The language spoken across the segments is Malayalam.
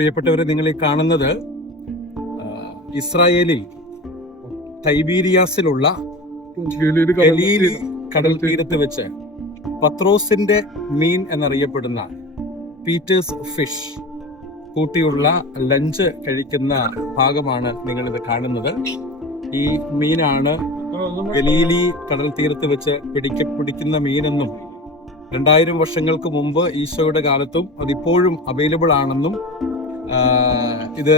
പ്രിയപ്പെട്ടവരെ, നിങ്ങൾ ഈ കാണുന്നത് ഇസ്രായേലിൽ തൈബീരിയാസിലുള്ള ഗലീലി കടൽ തീരത്ത് വെച്ച് പത്രോസിന്റെ മീൻ എന്നറിയപ്പെടുന്ന പീറ്റേഴ്സ് ഫിഷ് കൂട്ടിയുള്ള ലഞ്ച് കഴിക്കുന്ന ഭാഗമാണ് നിങ്ങളിത് കാണുന്നത്. ഈ മീനാണ് ഗലീലി കടൽ തീരത്ത് വെച്ച് പിടിക്കുന്ന മീനെന്നും 2000 വർഷങ്ങൾക്ക് മുമ്പ് ഈശോയുടെ കാലത്തും അതിപ്പോഴും അവൈലബിൾ ആണെന്നും ഇത്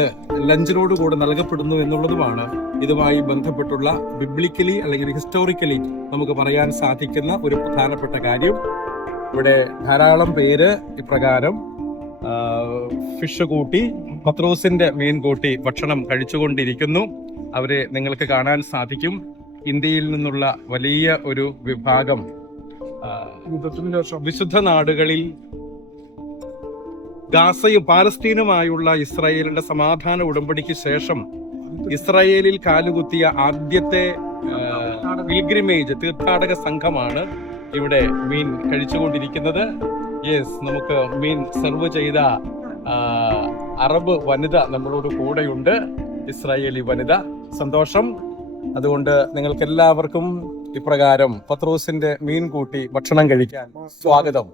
ലഞ്ചിനോട് കൂടെ നൽകപ്പെടുന്നു എന്നുള്ളതുമാണ് ഇതുമായി ബന്ധപ്പെട്ടുള്ള ബിബ്ലിക്കലി അല്ലെങ്കിൽ ഹിസ്റ്റോറിക്കലി നമുക്ക് പറയാൻ സാധിക്കുന്ന ഒരു പ്രധാനപ്പെട്ട കാര്യം. ഇവിടെ ധാരാളം പേര് ഇപ്രകാരം ഫിഷ് കൂട്ടി, പത്രോസിന്റെ മീൻ കൂട്ടി ഭക്ഷണം കഴിച്ചുകൊണ്ടിരിക്കുന്നു. അവരെ നിങ്ങൾക്ക് കാണാൻ സാധിക്കും. ഇന്ത്യയിൽ നിന്നുള്ള വലിയ ഒരു വിഭാഗം വിശുദ്ധ നാടുകളിൽ ഗാസയും പാലസ്തീനുമായുള്ള ഇസ്രായേലിന്റെ സമാധാന ഉടമ്പടിക്ക് ശേഷം ഇസ്രായേലിൽ കാലുകുത്തിയ ആദ്യത്തെ പിൽഗ്രിമേജ് തീർത്ഥാടക സംഘമാണ് ഇവിടെ മീൻ കഴിച്ചുകൊണ്ടിരിക്കുന്നത്. നമുക്ക് മീൻ സെർവ് ചെയ്ത അറബ് വനിത നമ്മളോട് കൂടെയുണ്ട്, ഇസ്രായേലി വനിത. സന്തോഷം. അതുകൊണ്ട് നിങ്ങൾക്ക് എല്ലാവർക്കും ഇപ്രകാരം പത്രോസിന്റെ മീൻ കൂട്ടി ഭക്ഷണം കഴിക്കാൻ സ്വാഗതം.